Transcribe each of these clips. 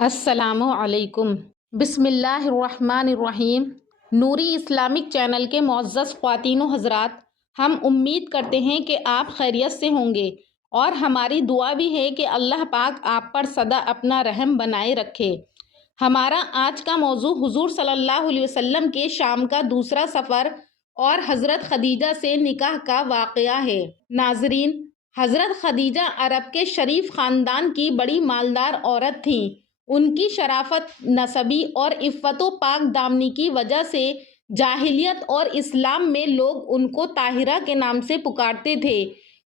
السلام علیکم۔ بسم اللہ الرحمن الرحیم۔ نوری اسلامک چینل کے معزز خواتین و حضرات، ہم امید کرتے ہیں کہ آپ خیریت سے ہوں گے اور ہماری دعا بھی ہے کہ اللہ پاک آپ پر سدا اپنا رحم بنائے رکھے۔ ہمارا آج کا موضوع حضور صلی اللہ علیہ وسلم کے شام کا دوسرا سفر اور حضرت خدیجہ سے نکاح کا واقعہ ہے۔ ناظرین، حضرت خدیجہ عرب کے شریف خاندان کی بڑی مالدار عورت تھیں۔ ان کی شرافت، نسبی اور عفت و پاک دامنی کی وجہ سے جاہلیت اور اسلام میں لوگ ان کو طاہرہ کے نام سے پکارتے تھے۔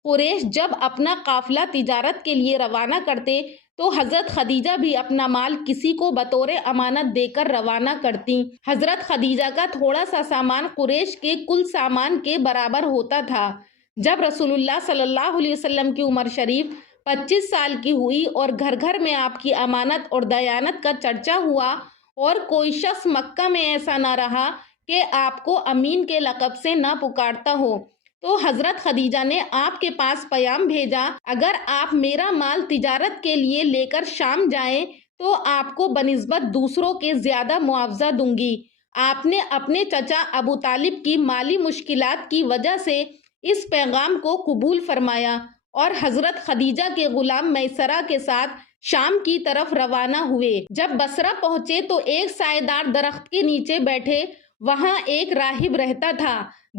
قریش جب اپنا قافلہ تجارت کے لیے روانہ کرتے تو حضرت خدیجہ بھی اپنا مال کسی کو بطور امانت دے کر روانہ کرتی۔ حضرت خدیجہ کا تھوڑا سا سامان قریش کے کل سامان کے برابر ہوتا تھا۔ جب رسول اللہ صلی اللہ علیہ وسلم کی عمر شریف 25 سال کی ہوئی اور گھر گھر میں آپ کی امانت اور دیانت کا چرچا ہوا اور کوئی شخص مکہ میں ایسا نہ رہا کہ آپ کو امین کے لقب سے نہ پکارتا ہو، تو حضرت خدیجہ نے آپ کے پاس پیام بھیجا، اگر آپ میرا مال تجارت کے لیے لے کر شام جائیں تو آپ کو بنسبت دوسروں کے زیادہ معاوضہ دوں گی۔ آپ نے اپنے چچا ابو طالب کی مالی مشکلات کی وجہ سے اس پیغام کو قبول فرمایا اور حضرت خدیجہ کے غلام میسرہ کے ساتھ شام کی طرف روانہ ہوئے۔ جب بصرہ پہنچے تو ایک سایہ دار درخت کے نیچے بیٹھے وہاں ایک راہب رہتا تھا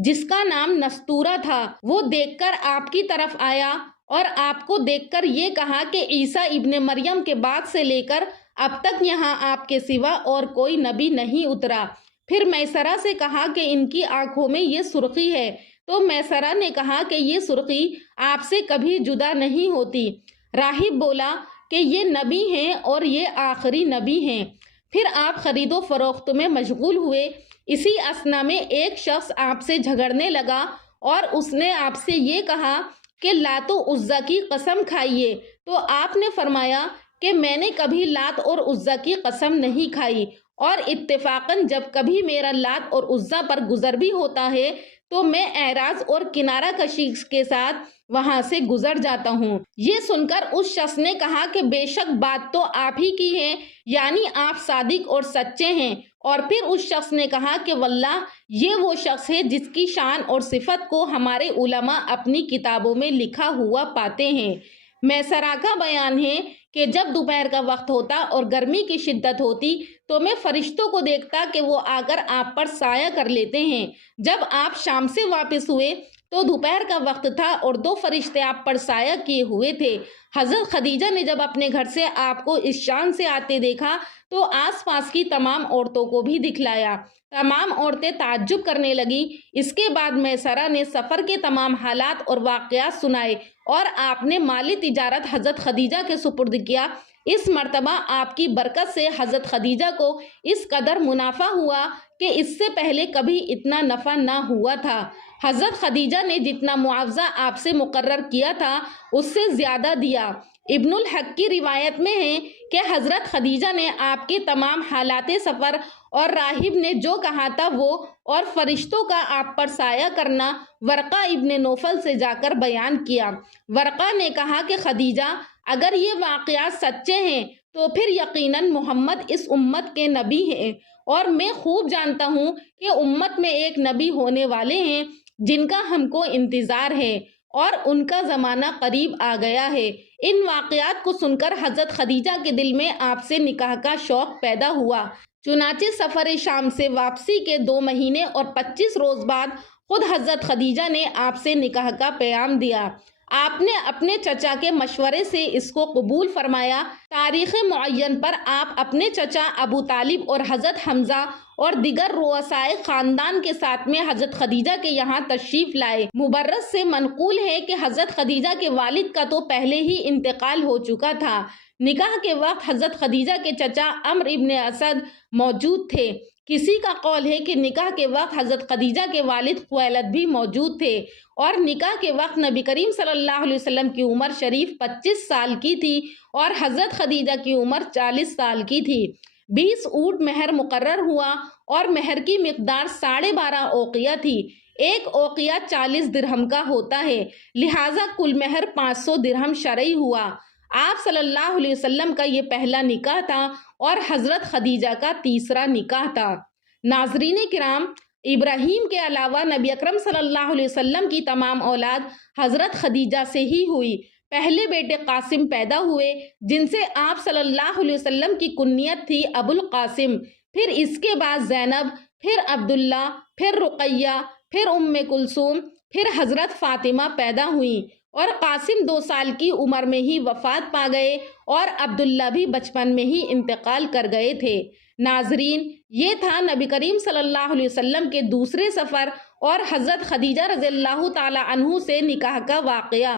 جس کا نام نستورہ تھا۔ وہ دیکھ کر آپ کی طرف آیا اور آپ کو دیکھ کر یہ کہا کہ عیسیٰ ابن مریم کے بعد سے لے کر اب تک یہاں آپ کے سوا اور کوئی نبی نہیں اترا۔ پھر میسرہ سے کہا کہ ان کی آنکھوں میں یہ سرخی ہے، تو میسرہ نے کہا کہ یہ سرخی آپ سے کبھی جدا نہیں ہوتی۔ راہب بولا کہ یہ نبی ہیں اور یہ آخری نبی ہیں۔ پھر آپ خرید و فروخت میں مشغول ہوئے۔ اسی اثنا میں ایک شخص آپ سے جھگڑنے لگا اور اس نے آپ سے یہ کہا کہ لات و عزیٰ کی قسم کھائیے، تو آپ نے فرمایا کہ میں نے کبھی لات اور عزیٰ کی قسم نہیں کھائی، اور اتفاقاً جب کبھی میرا لات اور عزیٰ پر گزر بھی ہوتا ہے تو میں اعراض اور کنارہ کشی کے ساتھ وہاں سے گزر جاتا ہوں۔ یہ سن کر اس شخص نے کہا کہ بے شک بات تو آپ ہی کی ہے، یعنی آپ صادق اور سچے ہیں۔ اور پھر اس شخص نے کہا کہ واللہ یہ وہ شخص ہے جس کی شان اور صفت کو ہمارے علماء اپنی کتابوں میں لکھا ہوا پاتے ہیں۔ میسرہ کا بیان ہے کہ جب دوپہر کا وقت ہوتا اور گرمی کی شدت ہوتی تو میں فرشتوں کو دیکھتا کہ وہ آ کر آپ پر سایہ کر لیتے ہیں۔ جب آپ شام سے واپس ہوئے تو دوپہر کا وقت تھا اور 2 فرشتے آپ پر سایہ کیے ہوئے تھے۔ حضرت خدیجہ نے جب اپنے گھر سے آپ کو اس شان سے آتے دیکھا تو آس پاس کی تمام عورتوں کو بھی دکھلایا۔ تمام عورتیں تعجب کرنے لگیں۔ اس کے بعد میسرہ نے سفر کے تمام حالات اور واقعات سنائے اور آپ نے مالی تجارت حضرت خدیجہ کے سپرد کیا۔ اس مرتبہ آپ کی برکت سے حضرت خدیجہ کو اس قدر منافع ہوا کہ اس سے پہلے کبھی اتنا نفع نہ ہوا تھا۔ حضرت خدیجہ نے جتنا معاوضہ آپ سے مقرر کیا تھا اس سے زیادہ دیا۔ ابن الحق کی روایت میں ہے کہ حضرت خدیجہ نے آپ کے تمام حالات سفر اور راہب نے جو کہا تھا وہ اور فرشتوں کا آپ پر سایہ کرنا ورقہ ابن نوفل سے جا کر بیان کیا۔ ورقہ نے کہا کہ خدیجہ، اگر یہ واقعات سچے ہیں تو پھر یقیناً محمد اس امت کے نبی ہیں، اور میں خوب جانتا ہوں کہ امت میں ایک نبی ہونے والے ہیں جن کا ہم کو انتظار ہے اور ان کا زمانہ قریب آ گیا ہے۔ ان واقعات کو سن کر حضرت خدیجہ کے دل میں آپ سے نکاح کا شوق پیدا ہوا۔ چنانچہ سفر شام سے واپسی کے 2 مہینے اور 25 روز بعد خود حضرت خدیجہ نے آپ سے نکاح کا پیام دیا۔ آپ نے اپنے چچا کے مشورے سے اس کو قبول فرمایا۔ تاریخ معین پر آپ اپنے چچا ابو طالب اور حضرت حمزہ اور دیگر رؤسائے خاندان کے ساتھ میں حضرت خدیجہ کے یہاں تشریف لائے۔ مبرز سے منقول ہے کہ حضرت خدیجہ کے والد کا تو پہلے ہی انتقال ہو چکا تھا۔ نکاح کے وقت حضرت خدیجہ کے چچا عمرو ابن اسد موجود تھے۔ کسی کا قول ہے کہ نکاح کے وقت حضرت خدیجہ کے والد خویلد بھی موجود تھے، اور نکاح کے وقت نبی کریم صلی اللہ علیہ وسلم کی عمر شریف 25 سال کی تھی اور حضرت خدیجہ کی عمر 40 سال کی تھی۔ 20 اونٹ مہر مقرر ہوا اور مہر کی مقدار 12.5 اوقیہ تھی۔ ایک اوقیہ 40 درہم کا ہوتا ہے، لہٰذا کل مہر 500 درہم شرعی ہوا۔ آپ صلی اللہ علیہ وسلم کا یہ پہلا نکاح تھا اور حضرت خدیجہ کا تیسرا نکاح تھا۔ ناظرین کرام، ابراہیم کے علاوہ نبی اکرم صلی اللہ علیہ وسلم کی تمام اولاد حضرت خدیجہ سے ہی ہوئی۔ پہلے بیٹے قاسم پیدا ہوئے جن سے آپ صلی اللہ علیہ وسلم کی کنیت تھی ابو القاسم، پھر اس کے بعد زینب، پھر عبداللہ، پھر رقیہ، پھر ام کلثوم، پھر حضرت فاطمہ پیدا ہوئیں، اور قاسم 2 سال کی عمر میں ہی وفات پا گئے اور عبداللہ بھی بچپن میں ہی انتقال کر گئے تھے۔ ناظرین، یہ تھا نبی کریم صلی اللہ علیہ وسلم کے دوسرے سفر اور حضرت خدیجہ رضی اللہ تعالی عنہ سے نکاح کا واقعہ۔